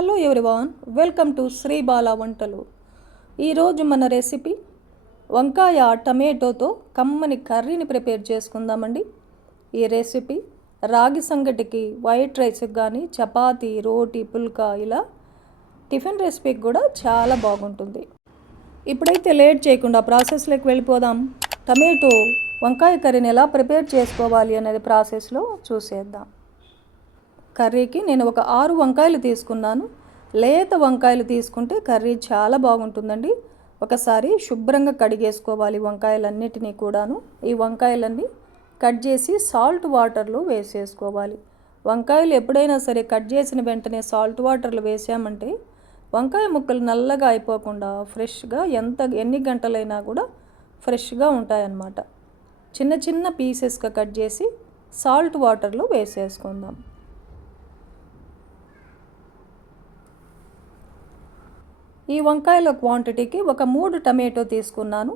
Hello everyone welcome to Sri Bala వంటలు. ఈరోజు మన రెసిపీ వంకాయ టమాటోతో కమ్మని కర్రీని ప్రిపేర్ చేసుకుందామండి. ఈ రెసిపీ రాగి సంగటికి వైట్ రైస్కి కానీ చపాతి రోటీ పుల్కా ఇలా టిఫిన్ రెసిపీకి కూడా చాలా బాగుంటుంది. ఇప్పుడైతే లేట్ చేయకుండా ప్రాసెస్లోకి వెళ్ళిపోదాం. టమాటో వంకాయ కర్రీని ఎలా ప్రిపేర్ చేసుకోవాలి అనేది ప్రాసెస్లో చూసేద్దాం. కర్రీకి నేను ఒక ఆరు వంకాయలు తీసుకున్నాను. లేత వంకాయలు తీసుకుంటే కర్రీ చాలా బాగుంటుందండి. ఒకసారి శుభ్రంగా కడిగేసుకోవాలి వంకాయలన్నిటినీ కూడాను. ఈ వంకాయలన్నీ కట్ చేసి సాల్ట్ వాటర్లో వేసేసుకోవాలి. వంకాయలు ఎప్పుడైనా సరే కట్ చేసిన వెంటనే సాల్ట్ వాటర్లో వేసామంటే వంకాయ ముక్కలు నల్లగా అయిపోకుండా ఫ్రెష్గా ఎంత ఎన్ని గంటలైనా కూడా ఫ్రెష్గా ఉంటాయన్నమాట. చిన్న చిన్న పీసెస్గా కట్ చేసి సాల్ట్ వాటర్లో వేసేసుకుందాం. ఈ వంకాయల క్వాంటిటీకి ఒక మూడు టమాటో తీసుకున్నాను.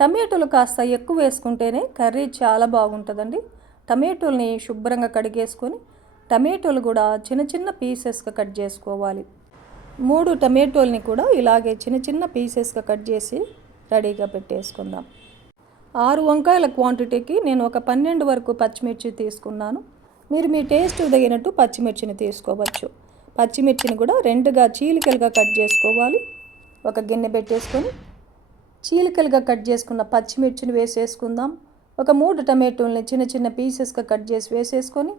టమాటోలు కాస్త ఎక్కువ వేసుకుంటేనే కర్రీ చాలా బాగుంటుందండి. టమాటోల్ని శుభ్రంగా కడిగేసుకొని టమాటోలు కూడా చిన్న చిన్న పీసెస్గా కట్ చేసుకోవాలి. మూడు టమాటోల్ని కూడా ఇలాగే చిన్న చిన్న పీసెస్గా కట్ చేసి రెడీగా పెట్టేసుకుందాం. ఆరు వంకాయల క్వాంటిటీకి నేను ఒక పన్నెండు వరకు పచ్చిమిర్చి తీసుకున్నాను. మీరు మీ టేస్ట్ తగినట్టు పచ్చిమిర్చిని తీసుకోవచ్చు. పచ్చిమిర్చిని కూడా రెండుగా చీలికలుగా కట్ చేసుకోవాలి. ఒక గిన్నె పెట్టేసుకొని చీలికలుగా కట్ చేసుకున్న పచ్చిమిర్చిని వేసేసుకుందాం. ఒక మూడు టమాటోల్ని చిన్న చిన్న పీసెస్గా కట్ చేసి వేసేసుకొని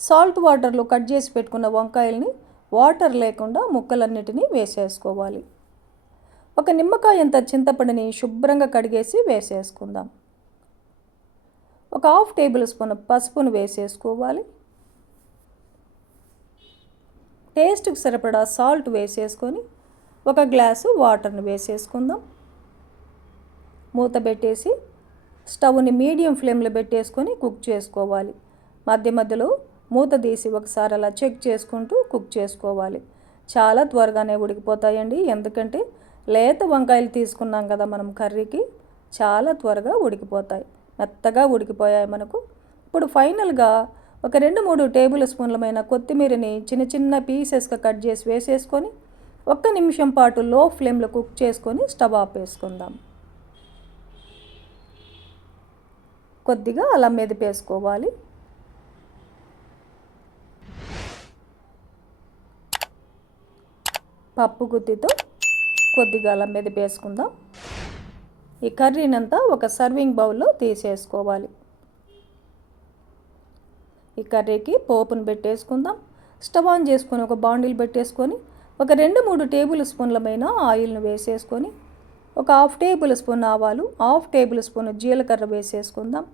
సాల్ట్ వాటర్లో కట్ చేసి పెట్టుకున్న వంకాయల్ని వాటర్ లేకుండా ముక్కలన్నిటినీ వేసేసుకోవాలి. ఒక నిమ్మకాయ అంత చింతపండుని శుభ్రంగా కడిగేసి వేసేసుకుందాం. ఒక హాఫ్ టేబుల్ స్పూన్ పసుపును వేసేసుకోవాలి. టేస్ట్కి సరిపడా సాల్ట్ వేసేసుకొని ఒక గ్లాసు వాటర్ని వేసేసుకుందాం. మూత పెట్టేసి స్టవ్ని మీడియం ఫ్లేమ్లో పెట్టేసుకొని కుక్ చేసుకోవాలి. మధ్య మధ్యలో మూత తీసి ఒకసారి అలా చెక్ చేసుకుంటూ కుక్ చేసుకోవాలి. చాలా త్వరగానే ఉడికిపోతాయండి. ఎందుకంటే లేత వంకాయలు తీసుకున్నాం కదా మనం కర్రీకి చాలా త్వరగా ఉడికిపోతాయి. మెత్తగా ఉడికిపోయాయి మనకు. ఇప్పుడు ఫైనల్గా ఒక రెండు మూడు టేబుల్ స్పూన్లమైన కొత్తిమీరని చిన్న చిన్న పీసెస్గా కట్ చేసి వేసేసుకొని ఒక్క నిమిషం పాటు లో ఫ్లేమ్లో కుక్ చేసుకొని స్టవ్ ఆఫ్ వేసుకుందాం కొద్దిగా అలా మెదిపేసుకోవాలి పప్పు గుత్తితో కొద్దిగా అలా మెదిపేసుకుందాం ఈ కర్రీనంతా ఒక సర్వింగ్ బౌల్లో తీసేసుకోవాలి. ఈ కర్రీకి పోపును పెట్టేసుకుందాం. స్టవ్ ఆన్ చేసుకొని ఒక బాండిల్ పెట్టేసుకొని ఒక రెండు మూడు టేబుల్ స్పూన్లమైన ఆయిల్ను వేసేసుకొని ఒక హాఫ్ టేబుల్ స్పూన్ ఆవాలు హాఫ్ టేబుల్ స్పూన్ జీలకర్ర వేసేసుకుందాం.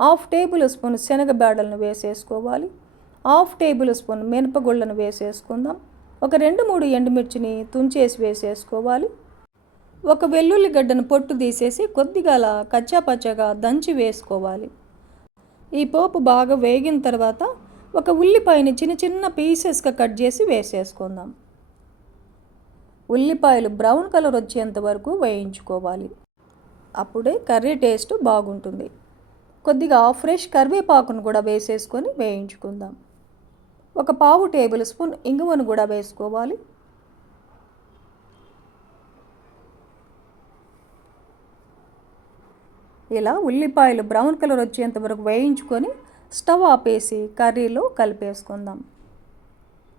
హాఫ్ టేబుల్ స్పూన్ శనగబేడలను వేసేసుకోవాలి. హాఫ్ టేబుల్ స్పూన్ మినపగుళ్ళను వేసేసుకుందాం. ఒక రెండు మూడు ఎండుమిర్చిని తుంచేసి వేసేసుకోవాలి. ఒక వెల్లుల్లిగడ్డను పొట్టు తీసేసి కొద్దిగా అలా కచ్చాపచ్చగా దంచి వేసుకోవాలి. ఈ పోపు బాగా వేగిన తర్వాత ఒక ఉల్లిపాయని చిన్న చిన్న పీసెస్గా కట్ చేసి వేసేసుకుందాం. ఉల్లిపాయలు బ్రౌన్ కలర్ వచ్చేంత వరకు వేయించుకోవాలి. అప్పుడే కర్రీ టేస్ట్ బాగుంటుంది. కొద్దిగా ఫ్రెష్ కరివేపాకును కూడా వేసేసుకొని వేయించుకుందాం. ఒక పావు టేబుల్ స్పూన్ ఇంగువను కూడా వేసుకోవాలి. ఇలా ఉల్లిపాయలు బ్రౌన్ కలర్ వచ్చేంత వరకు వేయించుకొని స్టవ్ ఆపేసి కర్రీలో కలిపేసుకుందాం.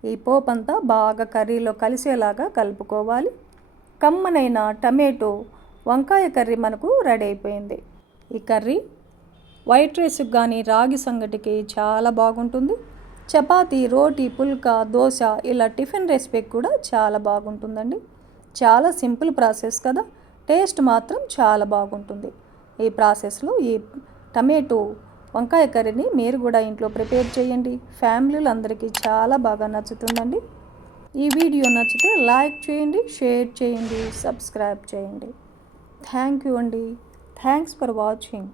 ఈ పోపంతా బాగా కర్రీలో కలిసేలాగా కలుపుకోవాలి. కమ్మనైన టమాటో వంకాయ కర్రీ మనకు రెడీ అయిపోయింది. ఈ కర్రీ వైట్ రైస్కి కానీ రాగి సంగటికి చాలా బాగుంటుంది. చపాతీ రోటీ పుల్కా దోశ ఇలా టిఫిన్ రెసిపీకి కూడా చాలా బాగుంటుందండి. చాలా సింపుల్ ప్రాసెస్ కదా. టేస్ట్ మాత్రం చాలా బాగుంటుంది. ఈ ప్రాసెస్లో ఈ టమాటో వంకాయ కర్రీని మీరు కూడా ఇంట్లో ప్రిపేర్ చేయండి. ఫ్యామిలీలు అందరికీ చాలా బాగా నచ్చుతుందండి. ఈ వీడియో నచ్చితే లైక్ చేయండి షేర్ చేయండి సబ్స్క్రైబ్ చేయండి. థ్యాంక్ యూ అండి. Thanks for watching.